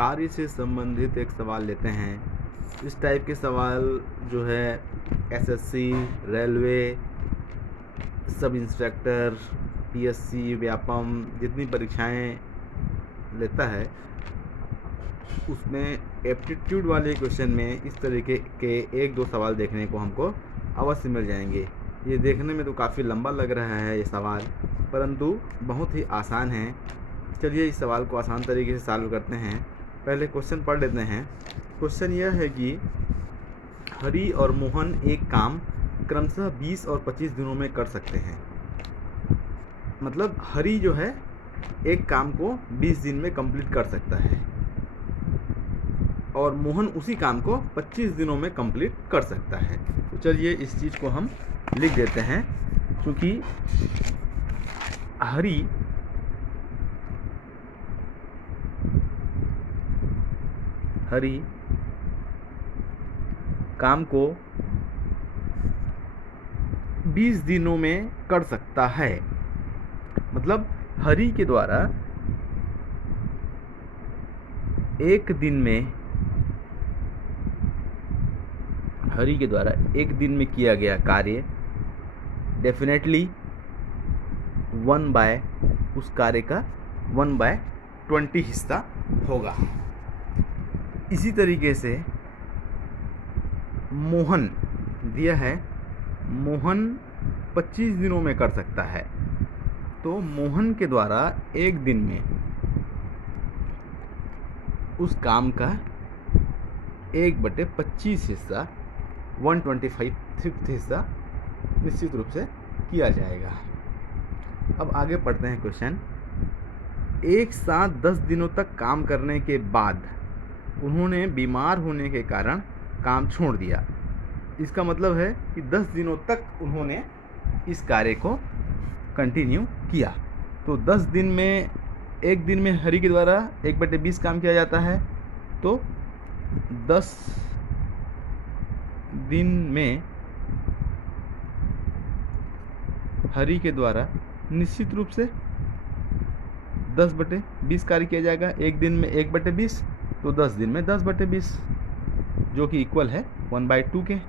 कार्य से संबंधित एक सवाल लेते हैं। इस टाइप के सवाल जो है SSC, railway, sub inspector, PSC, Vyapam जितनी परीक्षाएं लेता है उसमें एप्टीट्यूड वाले क्वेश्चन में इस तरीके के एक दो सवाल देखने को हमको अवश्य मिल जाएंगे। ये देखने में तो काफ़ी लंबा लग रहा है ये सवाल, परंतु बहुत ही आसान है। चलिए इस सवाल को आसान तरीके से सॉल्व करते हैं। पहले क्वेश्चन पढ़ लेते हैं। क्वेश्चन यह है कि हरि और मोहन एक काम क्रमशः 20 और 25 दिनों में कर सकते हैं। मतलब हरि जो है एक काम को 20 दिन में कंप्लीट कर सकता है और मोहन उसी काम को 25 दिनों में कंप्लीट कर सकता है। तो चलिए इस चीज़ को हम लिख देते हैं। क्योंकि हरि काम को 20 दिनों में कर सकता है। मतलब हरि के द्वारा एक दिन में किया गया कार्य डेफिनेटली 1/, उस कार्य का 1/20 हिस्सा होगा। इसी तरीके से मोहन दिया है, मोहन 25 दिनों में कर सकता है। तो मोहन के द्वारा एक दिन में उस काम का 1/25 हिस्सा 1/25 हिस्सा निश्चित रूप से किया जाएगा। अब आगे पढ़ते हैं क्वेश्चन। एक साथ 10 दिनों तक काम करने के बाद उन्होंने बीमार होने के कारण काम छोड़ दिया। इसका मतलब है कि 10 दिनों तक उन्होंने इस कार्य को कंटिन्यू किया। तो 10 दिन में एक दिन में हरि के द्वारा 1/20 काम किया जाता है। तो 10 दिन में हरि के द्वारा निश्चित रूप से 10/20 कार्य किया जाएगा। एक दिन में 1/20, तो 10 दिन में 10/20 जो कि इक्वल है 1/2 के।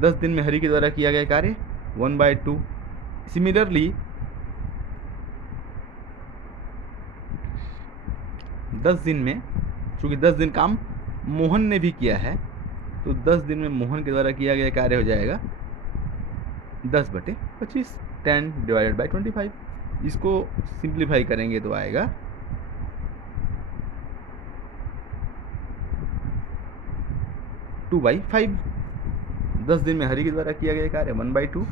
10 दिन में हरि के द्वारा किया गया कार्य 1/2। सिमिलरली 10 दिन में, चूँकि 10 दिन काम मोहन ने भी किया है, तो 10 दिन में मोहन के द्वारा किया गया कार्य हो जाएगा 10/25, 10/25। इसको सिंप्लीफाई करेंगे तो आएगा 2/5। 10 दिन में हरि के द्वारा किया गया कार्य 1/2,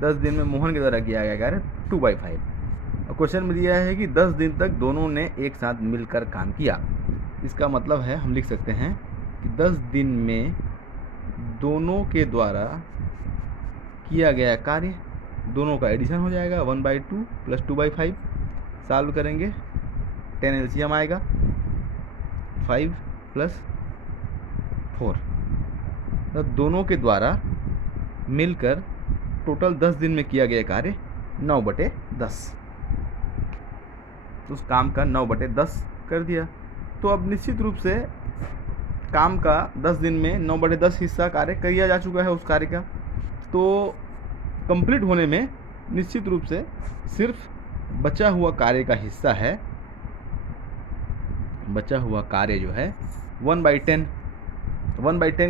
10 दिन में मोहन के द्वारा किया गया कार्य 2/5। और क्वेश्चन में दिया है कि 10 दिन तक दोनों ने एक साथ मिलकर काम किया। इसका मतलब है हम लिख सकते हैं कि 10 दिन में दोनों के द्वारा किया गया कार्य, दोनों का एडिशन हो जाएगा 1/2 + 2/5। सॉल्व करेंगे 10 एलसीएम आएगा 5 + 4। तो दोनों के द्वारा मिलकर टोटल 10 दिन में किया गया कार्य 9/10। उस काम का 9/10 कर दिया। तो अब निश्चित रूप से काम का 10 दिन में 9/10 हिस्सा कार्य किया जा चुका है उस कार्य का। तो कंप्लीट होने में निश्चित रूप से सिर्फ बचा हुआ कार्य का हिस्सा है, बचा हुआ कार्य जो है 1/10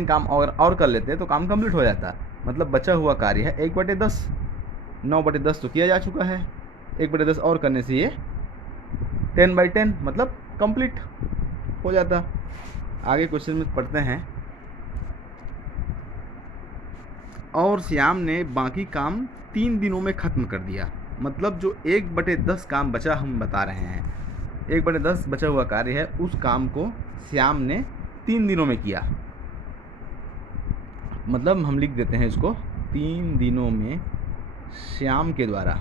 काम और कर लेते हैं तो काम कंप्लीट हो जाता। मतलब बचा हुआ कार्य है 1/10। 9/10 तो किया जा चुका है, 1/10 और करने से ये 10/10 मतलब कंप्लीट हो जाता। आगे क्वेश्चन में पढ़ते हैं। और श्याम ने बाकी काम 3 दिनों में ख़त्म कर दिया। मतलब जो 1/10 काम बचा, हम बता रहे हैं 1/10 बचा हुआ कार्य है, उस काम को श्याम ने 3 दिनों में किया। मतलब हम लिख देते हैं इसको 3 दिनों में श्याम के द्वारा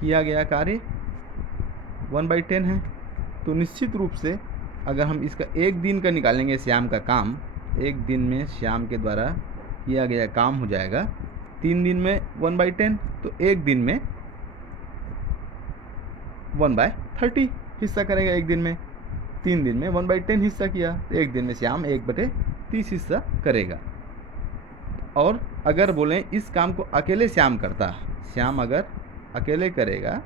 किया गया कार्य 1/10 है। तो निश्चित रूप से अगर हम इसका एक दिन का निकालेंगे, श्याम का काम एक दिन में श्याम के द्वारा किया गया काम हो जाएगा 3 दिन में 1/10, तो एक दिन में 1/30 हिस्सा करेगा एक दिन में। 3 दिन में 1/10 हिस्सा किया, तो 1 दिन में श्याम 1/30 हिस्सा करेगा। और अगर बोलें इस काम को अकेले श्याम करता, श्याम अगर अकेले करेगा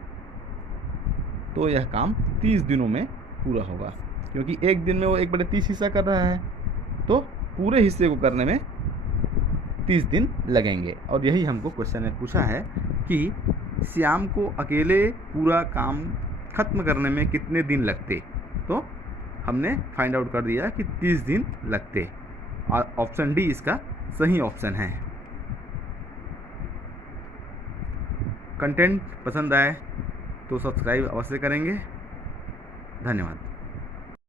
तो यह काम 30 दिनों में पूरा होगा, क्योंकि 1 दिन में वो 1/30 हिस्सा कर रहा है, तो पूरे हिस्से को करने में 30 दिन लगेंगे। और यही हमको क्वेश्चन में पूछा है कि श्याम को अकेले पूरा काम ख़त्म करने में कितने दिन लगते, तो हमने फाइंड आउट कर दिया कि 30 दिन लगते। और ऑप्शन डी इसका सही ऑप्शन है। कंटेंट पसंद आए तो सब्सक्राइब अवश्य करेंगे। धन्यवाद।